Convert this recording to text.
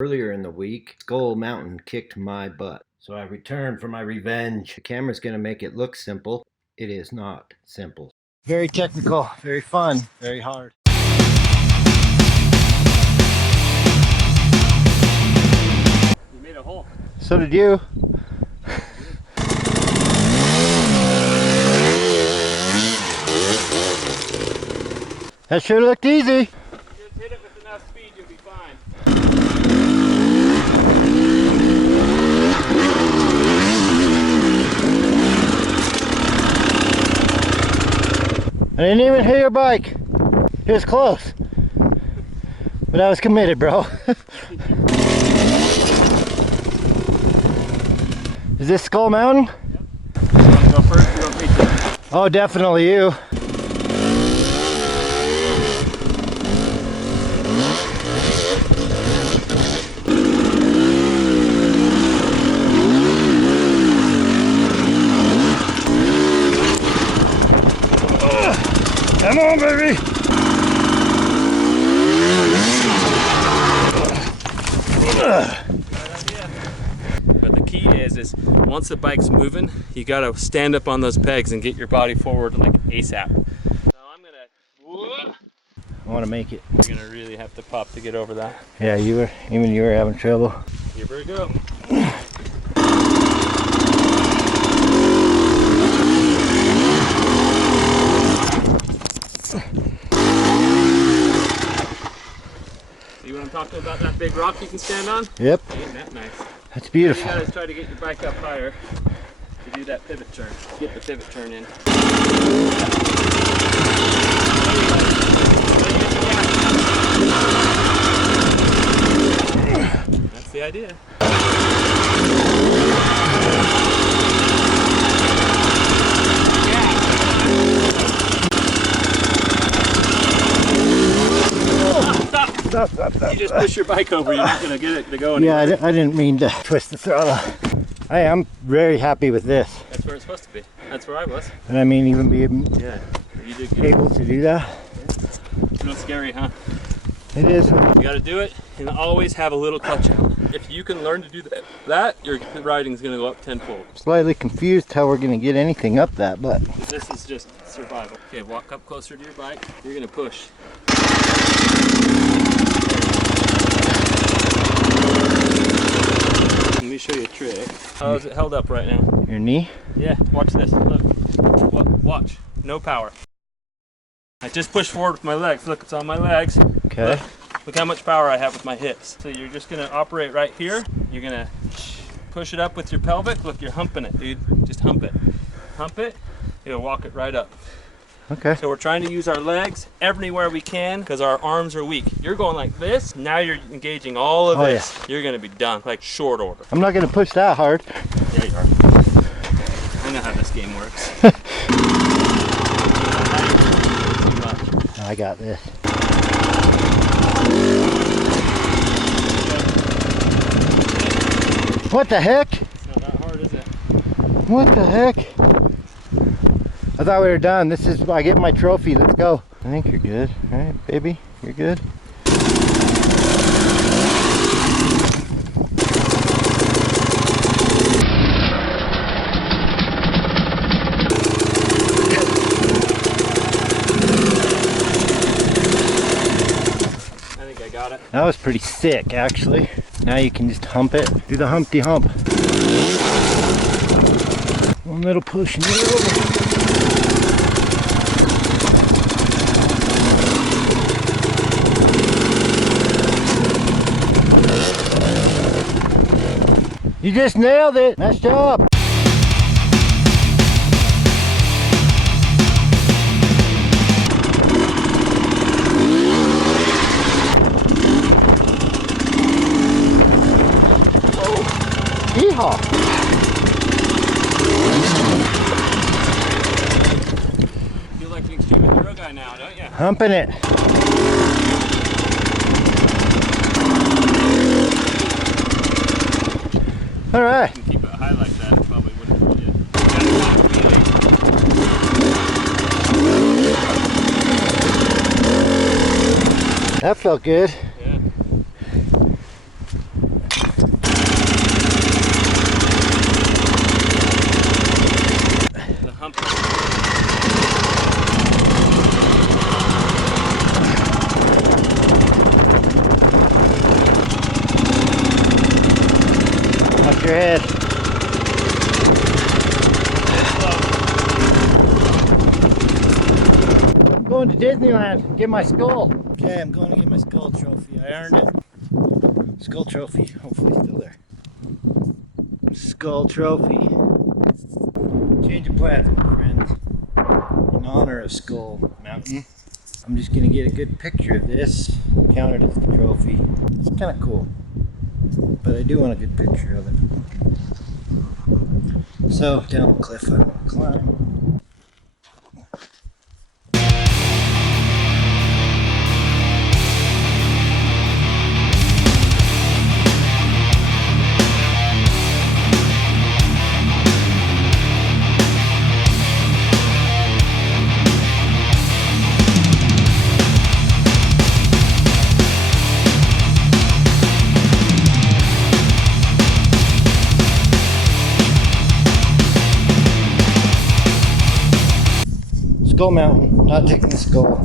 Earlier in the week, Skull Mountain kicked my butt, so I returned for my revenge. The camera's gonna make it look simple. It is not simple. Very technical, very fun, very hard. You made a hole. So did you. That sure looked easy. Just hit it with enough speed, you'll be fine. I didn't even hit your bike. It was close. But I was committed, bro. Is this Skull Mountain? Yep. You want to go first or go feature? Oh, definitely you. Come on, baby. But the key is once the bike's moving, you gotta stand up on those pegs and get your body forward like ASAP. So I'm gonna. I want to make it. You're gonna really have to pop to get over that. Yeah, you were having trouble. Here we go. See what I'm talking about? That big rock you can stand on? Yep. Ain't that nice? That's beautiful. You gotta try to get your bike up higher to do that pivot turn. Get the pivot turn in. That's the idea. Stop. You just push your bike over, you're not going to get it to go anywhere. Yeah, I didn't mean to twist the throttle. I'm very happy with this. That's where it's supposed to be. That's where I was. And I mean, even be Yeah, you did good. able to do that. It's not scary, huh? It is. You got to do it and always have a little clutch out. If you can learn to do that, your riding's going to go up tenfold. Slightly confused how we're going to get anything up that, but This is just survival. Okay, walk up closer to your bike. You're going to push. Let me show you a trick. How is it held up right now? your knee. Yeah, watch this. Look. Watch. No power. I just push forward with my legs. Look, it's on my legs. Okay. Look how much power I have with my hips. So you're just going to operate right here. You're going to push it up with your pelvic. Look, you're humping it, dude. Just hump it. Hump it. You'll walk it right up. Okay. So we're trying to use our legs everywhere we can because our arms are weak. You're going like this. Now you're engaging all of this. Yeah. You're going to be done, like short order. I'm not going to push that hard. Yeah, you are. I know how this game works. I got this. What the heck? It's not that hard, is it? What the heck? I thought we were done. This is, I get my trophy. Let's go. I think you're good. All right, baby, you're good. That was pretty sick, actually. Now you can just hump it. Do the Humpty Hump. One little push and you're over. You just nailed it. Nice job. Yeehaw! You feel like an extreme enduro guy now, don't you? Humping it. All right. You can keep it high like that, it probably wouldn't hurt you. That felt good. Yeah. your head. I'm going to Disneyland. Get my skull. Okay, I'm going to get my skull trophy. I earned it. Skull trophy. Hopefully still there. Skull trophy. Change of plans, my friends. In honor of Skull Mountain. I'm just gonna get a good picture of this. Count it as the trophy. It's kind of cool, but I do want a good picture of it. So down the cliff I want to climb. Skull Mountain, not taking the skull.